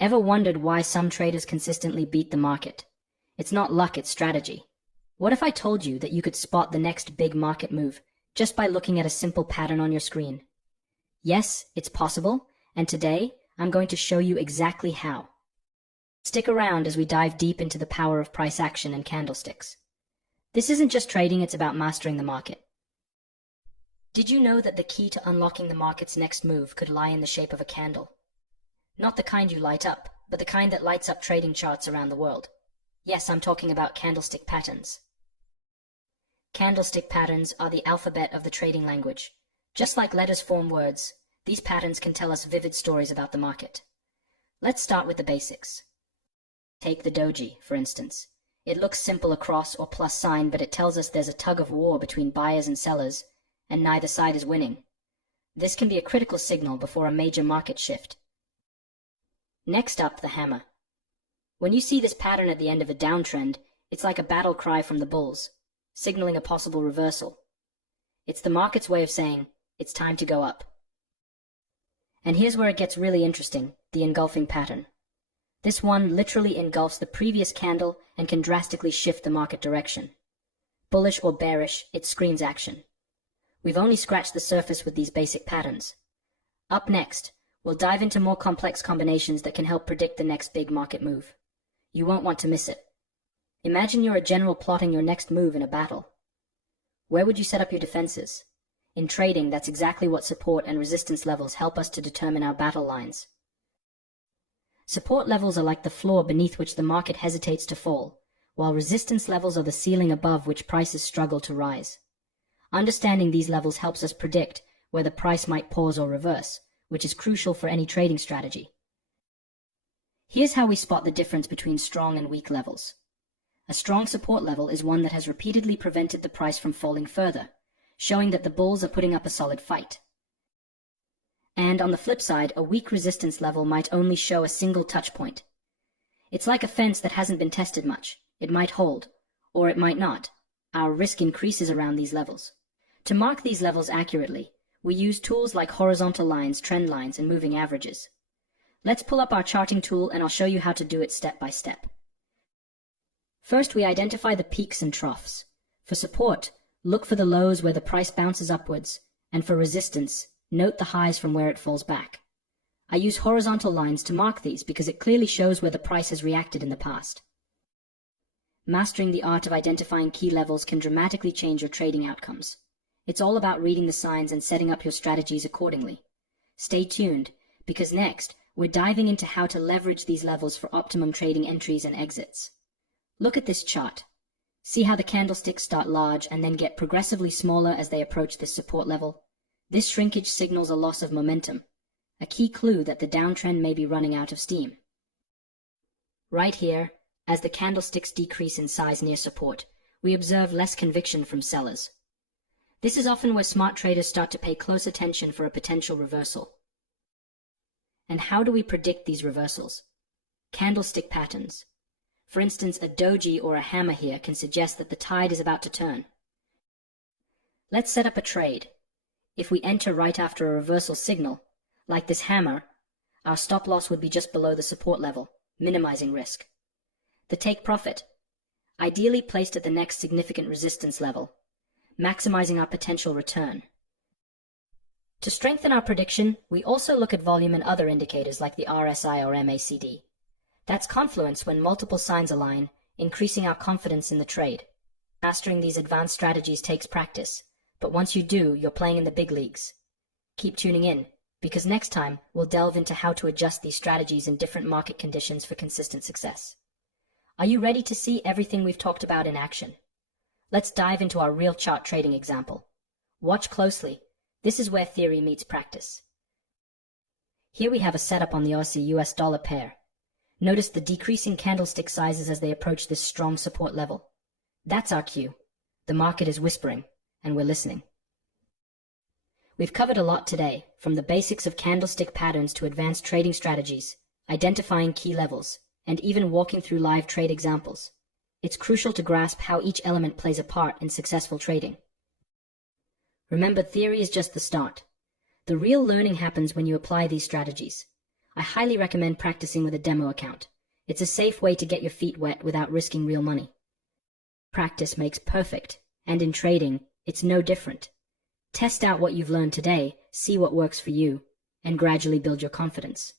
Ever wondered why some traders consistently beat the market? It's not luck, it's strategy. What if I told you that you could spot the next big market move just by looking at a simple pattern on your screen? Yes, it's possible, and today I'm going to show you exactly how. Stick around as we dive deep into the power of price action and candlesticks. This isn't just trading, it's about mastering the market. Did you know that the key to unlocking the market's next move could lie in the shape of a candle? Not the kind you light up, but the kind that lights up trading charts around the world. Yes, I'm talking about candlestick patterns. Candlestick patterns are the alphabet of the trading language. Just like letters form words, these patterns can tell us vivid stories about the market. Let's start with the basics. Take the doji, for instance. It looks simple, a cross or plus sign, but it tells us there's a tug of war between buyers and sellers, and neither side is winning. This can be a critical signal before a major market shift. Next up, the hammer. When you see this pattern at the end of a downtrend, it's like a battle cry from the bulls, signaling a possible reversal. It's the market's way of saying, it's time to go up. And here's where it gets really interesting, the engulfing pattern. This one literally engulfs the previous candle and can drastically shift the market direction. Bullish or bearish, it screams action. We've only scratched the surface with these basic patterns. Up next, we'll dive into more complex combinations that can help predict the next big market move. You won't want to miss it. Imagine you're a general plotting your next move in a battle. Where would you set up your defenses? In trading, that's exactly what support and resistance levels help us to determine our battle lines. Support levels are like the floor beneath which the market hesitates to fall, while resistance levels are the ceiling above which prices struggle to rise. Understanding these levels helps us predict where the price might pause or reverse, which is crucial for any trading strategy. Here's how we spot the difference between strong and weak levels. A strong support level is one that has repeatedly prevented the price from falling further, showing that the bulls are putting up a solid fight. And on the flip side, a weak resistance level might only show a single touch point. It's like a fence that hasn't been tested much. It might hold, or it might not. Our risk increases around these levels. To mark these levels accurately, we use tools like horizontal lines, trend lines, and moving averages. Let's pull up our charting tool and I'll show you how to do it step by step. First, we identify the peaks and troughs. For support, look for the lows where the price bounces upwards, and for resistance, note the highs from where it falls back. I use horizontal lines to mark these because it clearly shows where the price has reacted in the past. Mastering the art of identifying key levels can dramatically change your trading outcomes. It's all about reading the signs and setting up your strategies accordingly. Stay tuned, because next, we're diving into how to leverage these levels for optimum trading entries and exits. Look at this chart. See how the candlesticks start large and then get progressively smaller as they approach this support level? This shrinkage signals a loss of momentum, a key clue that the downtrend may be running out of steam. Right here, as the candlesticks decrease in size near support, we observe less conviction from sellers. This is often where smart traders start to pay close attention for a potential reversal. And how do we predict these reversals? Candlestick patterns. For instance, a doji or a hammer here can suggest that the tide is about to turn. Let's set up a trade. If we enter right after a reversal signal, like this hammer, our stop loss would be just below the support level, minimizing risk. The take profit, ideally placed at the next significant resistance level, maximizing our potential return. To strengthen our prediction, we also look at volume and other indicators like the RSI or MACD. That's confluence when multiple signs align, increasing our confidence in the trade. Mastering these advanced strategies takes practice, but once you do, you're playing in the big leagues. Keep tuning in, because next time we'll delve into how to adjust these strategies in different market conditions for consistent success. Are you ready to see everything we've talked about in action? Let's dive into our real chart trading example. Watch closely. This is where theory meets practice. Here we have a setup on the Aussie-US dollar pair. Notice the decreasing candlestick sizes as they approach this strong support level. That's our cue. The market is whispering, and we're listening. We've covered a lot today, from the basics of candlestick patterns to advanced trading strategies, identifying key levels, and even walking through live trade examples. It's crucial to grasp how each element plays a part in successful trading. Remember, theory is just the start. The real learning happens when you apply these strategies. I highly recommend practicing with a demo account. It's a safe way to get your feet wet without risking real money. Practice makes perfect, and in trading, it's no different. Test out what you've learned today, see what works for you, and gradually build your confidence.